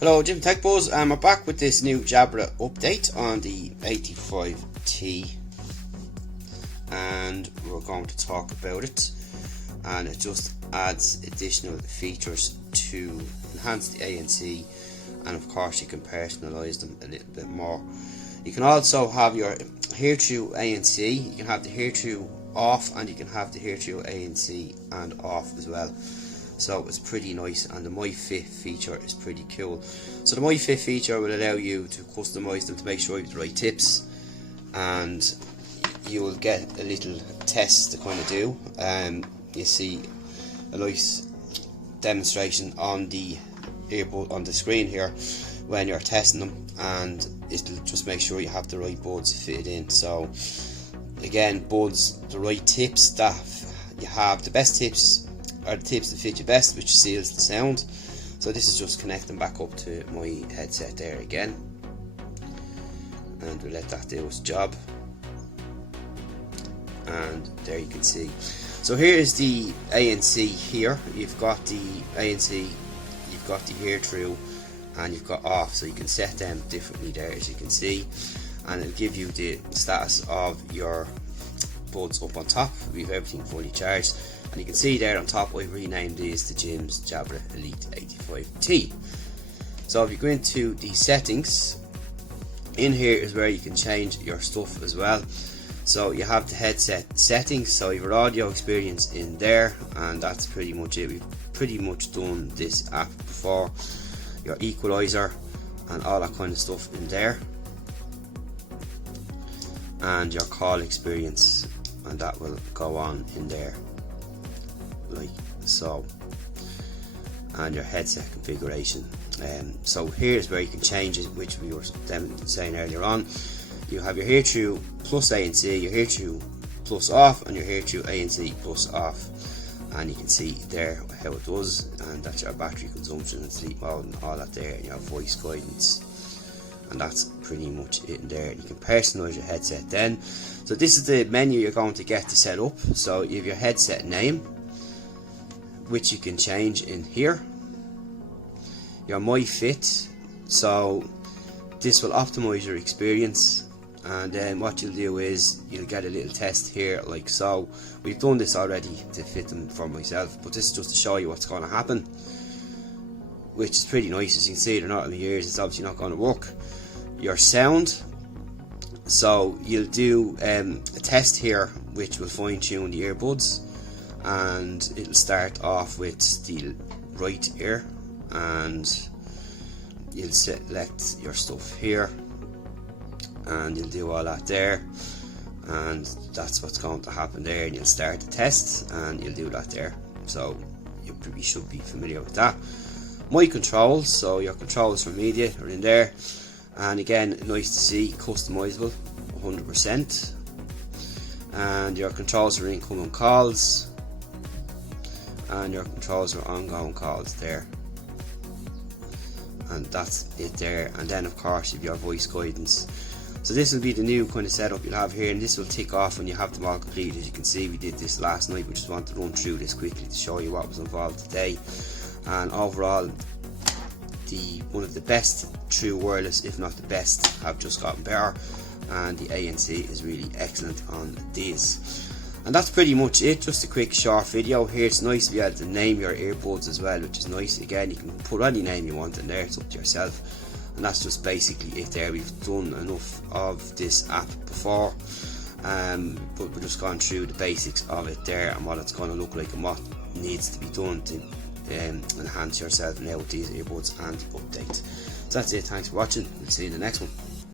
Hello, Jim Tech Buzz. We're back with this new Jabra update on the 85T, and we're going to talk about it. And it just adds additional features to enhance the ANC, and of course you can personalize them a little bit more. You can also have your hear-through ANC. You can have the hear-through off, and you can have the hear-through ANC and off as well. So it's pretty nice, and the My Fit feature is pretty cool. So the My Fit feature will allow you to customize them to make sure you have the right tips, and you will get a little test to kind of do. You see a nice demonstration on the earbud on the screen here when you're testing them, and it'll just make sure you have the right buds fitted in. So again, buds, the right tips that you have, the best tips are the tips that fit you best, which seals the sound. So this is just connecting back up to my headset there again, and we'll let that do its job. And there you can see. So here is the ANC here. You've got the ANC, you've got the hear through, and you've got off. So you can set them differently there, as you can see, and it'll give you the status of your buds up on top. We have everything fully charged. And you can see there on top I've renamed these to Jim's Jabra Elite 85T. So if you go into the settings, in here is where you can change your stuff as well. So you have the headset settings, so you have your audio experience in there, and that's pretty much it. We've pretty much done this app before. Your equalizer and all that kind of stuff in there, and your call experience, and that will go on in there like so, and your headset configuration. So here's where you can change it, which we were saying earlier on. You have your hear through plus ANC, your hear through plus off, and your hear through ANC plus off, and you can see there how it does, and that's your battery consumption and sleep mode and all that there, and your voice guidance, and that's pretty much it in there. You can personalize your headset then. So this is the menu you're going to get to set up. So you have your headset name, which you can change in here. Your My Fit, so this will optimize your experience, and then what you'll do is you'll get a little test here like so. We've done this already to fit them for myself, but this is just to show you what's going to happen, which is pretty nice. As you can see, they're not in my ears, it's obviously not going to work. Your sound, so you'll do a test here which will fine tune the earbuds, and it'll start off with the right ear, and you'll select your stuff here, and you'll do all that there, and that's what's going to happen there. And you'll start the test, and you'll do that there. So you probably should be familiar with that. My controls, so your controls for media are in there, and again, nice to see, customizable 100%. And your controls for incoming calls, and your controls for ongoing calls there, and that's it there. And then of course you have your voice guidance. So this will be the new kind of setup you'll have here, and this will tick off when you have them all complete. As you can see, we did this last night. We just want to run through this quickly to show you what was involved today. And overall, one of the best true wireless, if not the best, have just gotten better, and the ANC is really excellent on these. And that's pretty much it, just a quick short video here. It's nice to be able to name your earbuds as well, which is nice. Again, you can put any name you want in there, it's up to yourself. And that's just basically it there. We've done enough of this app before, but we're just gone through the basics of it there, and what it's going to look like, and what needs to be done to enhance yourself now with these earbuds and update. So that's it, thanks for watching, we'll see you in the next one.